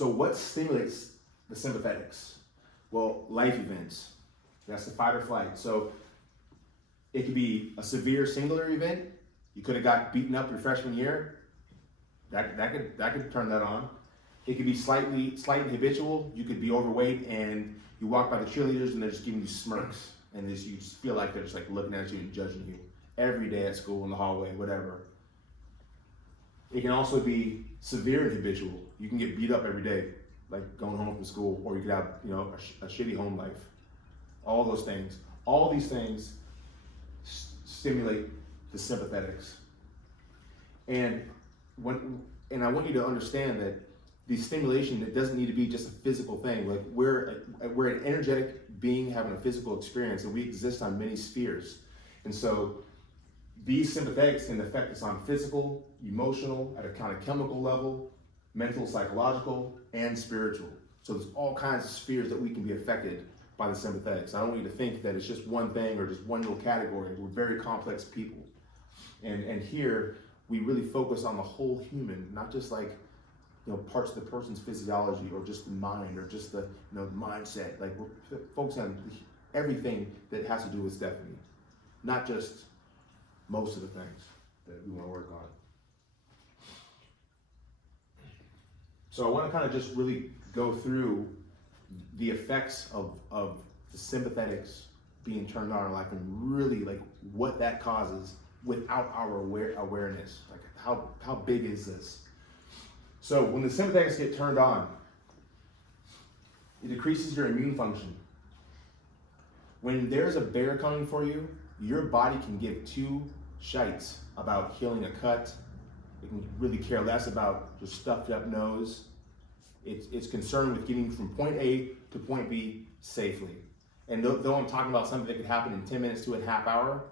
So what stimulates the sympathetics? Well, life events. That's the fight or flight. So it could be a severe singular event. You could have got beaten up your freshman year. That could turn that on. It could be slightly habitual. You could be overweight and you walk by the cheerleaders and they're just giving you smirks, and you just feel like they're just like looking at you and judging you every day at school, in the hallway, whatever. It can also be severe and habitual. You can get beat up every day, like going home from school, or you could have a shitty home life. All those things. All these things stimulate the sympathetics. And I want you to understand that the stimulation, it doesn't need to be just a physical thing. Like we're an energetic being having a physical experience, and we exist on many spheres. And so these sympathetics can affect us on physical, emotional, at a kind of chemical level, mental, psychological, and spiritual. So there's all kinds of spheres that we can be affected by the sympathetics. I don't want you to think that it's just one thing or just one little category. We're very complex people. And here we really focus on the whole human, not just like parts of the person's physiology or just the mind or just the mindset. Like we're focusing on everything that has to do with Stephanie, not just most of the things that we want to work on. So I want to kind of just really go through the effects of the sympathetics being turned on in our life, and really like what that causes without our awareness. Like how big is this? So when the sympathetics get turned on, it decreases your immune function. When there's a bear coming for you, your body can give two shites about healing a cut. It can really care less about your stuffed up nose. It's concerned with getting from point A to point B safely. And though I'm talking about something that could happen in 10 minutes to a half hour,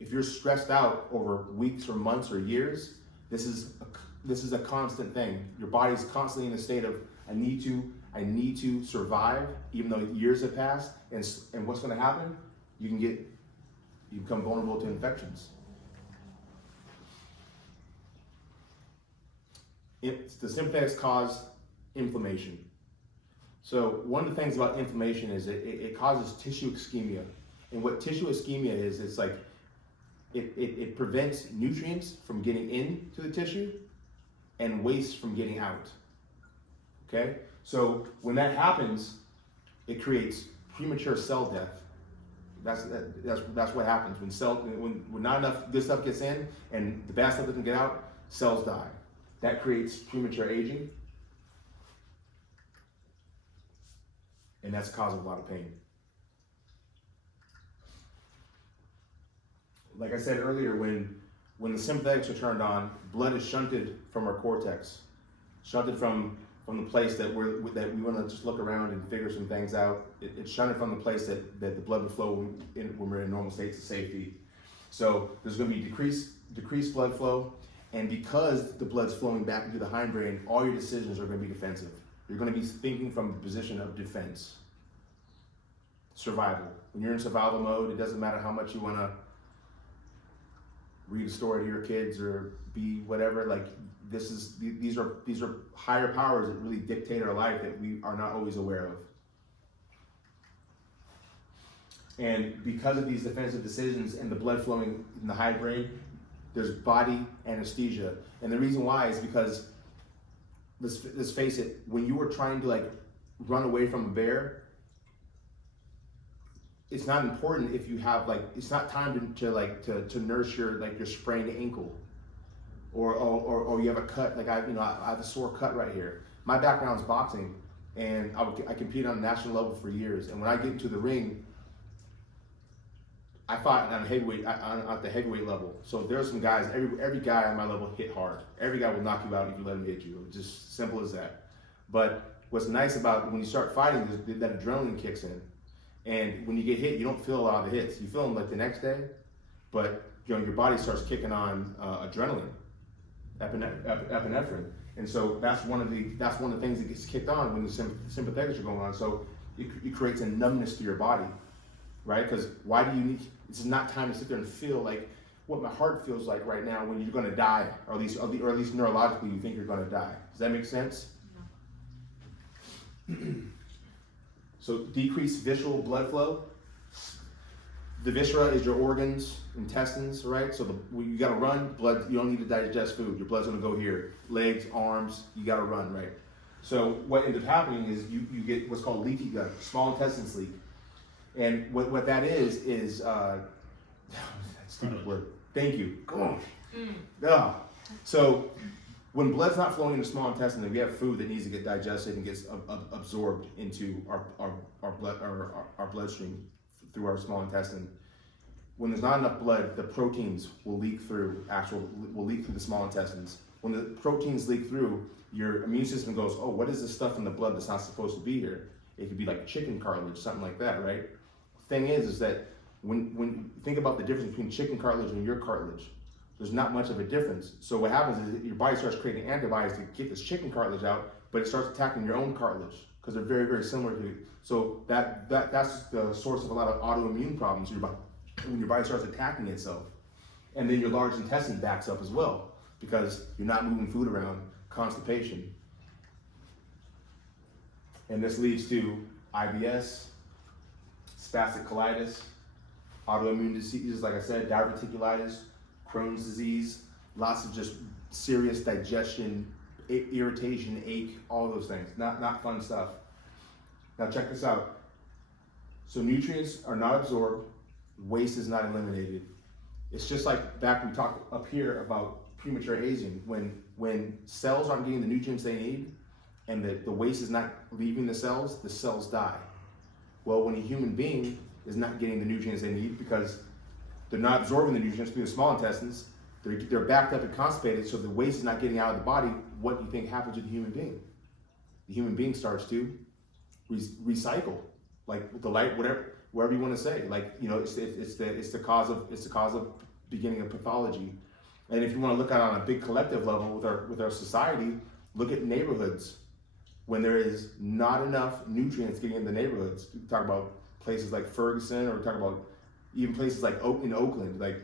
if you're stressed out over weeks or months or years, this is a constant thing. Your body's constantly in a state of, I need to survive, even though years have passed. And what's going to happen? You become vulnerable to infections. The sympathetics cause inflammation. So one of the things about inflammation is it causes tissue ischemia. And what tissue ischemia is, it's like it prevents nutrients from getting into the tissue and waste from getting out. Okay? So when that happens, it creates premature cell death. That's what happens when not enough good stuff gets in and the bad stuff doesn't get out. Cells die. That creates premature aging, and that's causing a lot of pain. Like I said earlier, when the sympathetics are turned on, blood is shunted from our cortex, shunted from the place that we want to just look around and figure some things out. It's shunted from the place that the blood would flow when we're in normal states of safety. So there's going to be decreased blood flow, and because the blood's flowing back into the hindbrain, all your decisions are going to be defensive. You're going to be thinking from a position of defense, survival. When you're in survival mode, it doesn't matter how much you want to read a story to your kids or be whatever. Like these are higher powers that really dictate our life that we are not always aware of. And because of these defensive decisions and the blood flowing in the hindbrain, there's body anesthesia. And the reason why is because, let's face it, when you were trying to like run away from a bear, it's not important if you have it's not time to nurse your sprained ankle, or you have a cut. Like I have a sore cut right here. My background is boxing, and I competed on a national level for years. And when I get into the ring, I fought on heavyweight at the heavyweight level. So there's some guys. Every guy on my level hit hard. Every guy will knock you out if you let him hit you. It's just simple as that. But what's nice about when you start fighting is that adrenaline kicks in. And when you get hit, you don't feel a lot of the hits. You feel them like the next day, but your body starts kicking on adrenaline, epinephrine, and so that's one of the things that gets kicked on when the sympathetics are going on. So it creates a numbness to your body, right? Because why do you need? This is not time to sit there and feel like what my heart feels like right now when you're going to die, or at least neurologically you think you're going to die. Does that make sense? So decreased visceral blood flow. The viscera is your organs, intestines, right? So you gotta run, blood, you don't need to digest food. Your blood's gonna go here. Legs, arms, you gotta run, right? So what ends up happening is you get what's called leaky gut, small intestines leak. And what that is that stupid word. Thank you. So when blood's not flowing in the small intestine, then we have food that needs to get digested and gets absorbed into our bloodstream through our small intestine. When there's not enough blood, the proteins will leak through the small intestines. When the proteins leak through, your immune system goes, oh, what is this stuff in the blood that's not supposed to be here? It could be like chicken cartilage, something like that, right? Thing is that when you think about the difference between chicken cartilage and your cartilage, there's not much of a difference. So what happens is your body starts creating antibodies to get this chicken cartilage out, but it starts attacking your own cartilage because they're very, very similar to you. So that's the source of a lot of autoimmune problems when your body starts attacking itself. And then your large intestine backs up as well because you're not moving food around, constipation. And this leads to IBS, spastic colitis, autoimmune diseases, like I said, diverticulitis, Crohn's disease, lots of just serious digestion, irritation, ache, all those things. Not fun stuff. Now check this out. So nutrients are not absorbed, waste is not eliminated. It's just like back we talked up here about premature aging. When cells aren't getting the nutrients they need and the waste is not leaving the cells die. Well, when a human being is not getting the nutrients they need because they're not absorbing the nutrients through the small intestines, they're backed up and constipated, so the waste is not getting out of the body, what do you think happens with the human being? The human being starts to recycle, like the light, whatever you want to say. Like, you know, it's the cause of beginning of pathology. And if you want to look at it on a big collective level with our society, look at neighborhoods. When there is not enough nutrients getting in the neighborhoods, we talk about places like Ferguson, or we talk about even places like in Oakland. Like,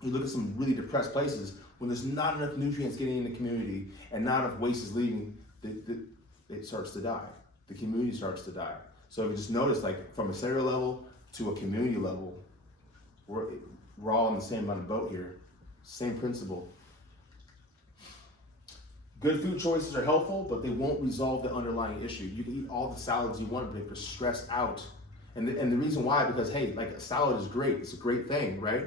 you look at some really depressed places, when there's not enough nutrients getting in the community and not enough waste is leaving, it starts to die. The community starts to die. So if you just notice, like from a cellular level to a community level, we're all in the same on the boat here. Same principle. Good food choices are helpful, but they won't resolve the underlying issue. You can eat all the salads you want, but if you're stressed out, and the reason why, because hey, like a salad is great. It's a great thing, right?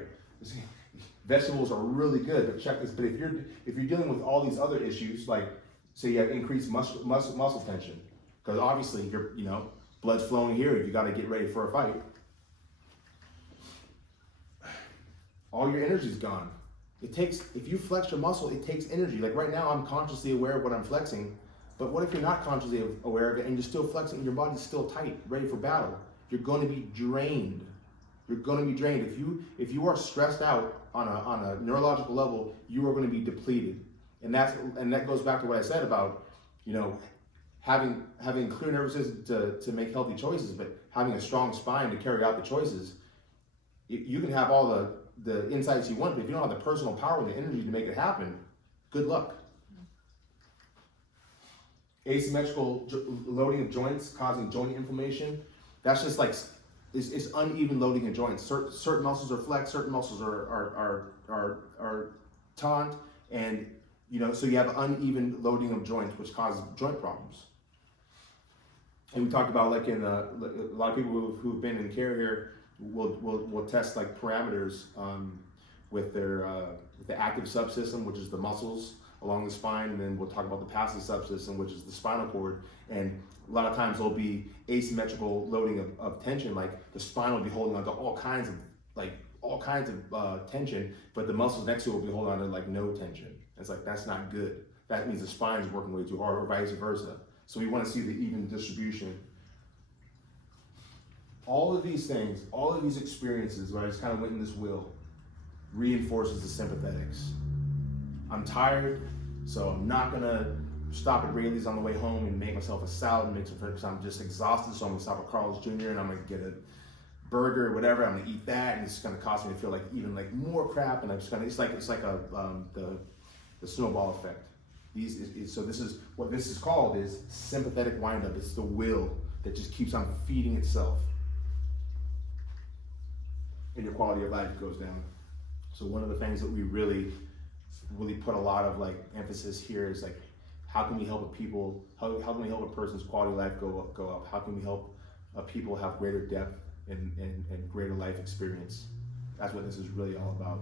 Vegetables are really good, but check this. But if you're dealing with all these other issues, like say you have increased muscle tension, because obviously blood's flowing here. You got to get ready for a fight. All your energy's gone. If you flex your muscle, it takes energy. Like right now, I'm consciously aware of what I'm flexing, but what if you're not consciously aware of it and you're still flexing and your body's still tight, ready for battle? You're going to be drained. You're going to be drained. If you are stressed out on a neurological level, you are going to be depleted. And that goes back to what I said about, having a clear nervous system to make healthy choices, but having a strong spine to carry out the choices. You can have all the insights you want, but if you don't have the personal power and the energy to make it happen, good luck. Asymmetrical loading of joints causing joint inflammation. That's just like it's uneven loading of joints. Certain muscles are flexed, certain muscles are taut, and so you have uneven loading of joints, which causes joint problems. And we talked about, like in a lot of people who've been in care here will test like parameters with the active subsystem, which is the muscles along the spine, and then we'll talk about the passive subsystem, which is the spinal cord. And a lot of times there'll be asymmetrical loading of tension, like the spine will be holding on to all kinds of tension, but the muscles next to it will be holding on to like no tension. It's like, that's not good. That means the spine is working way too hard, or vice versa. So we want to see the even distribution. All of these things, all of these experiences, where I just kind of went in this wheel, reinforces the sympathetics. I'm tired, so I'm not gonna stop at Rayleigh's on the way home and make myself a salad mix because I'm just exhausted. So I'm gonna stop at Carl's Jr. and I'm gonna get a burger or whatever. I'm gonna eat that, and it's gonna cause me to feel like even like more crap. And I'm just gonna, it's like the snowball effect. So this is what this is called is sympathetic windup. It's the will that just keeps on feeding itself, and your quality of life goes down. So one of the things that we really put a lot of like emphasis here is like, how can we help people? How can we help a person's quality of life go up? How can we help people have greater depth and greater life experience? That's what this is really all about.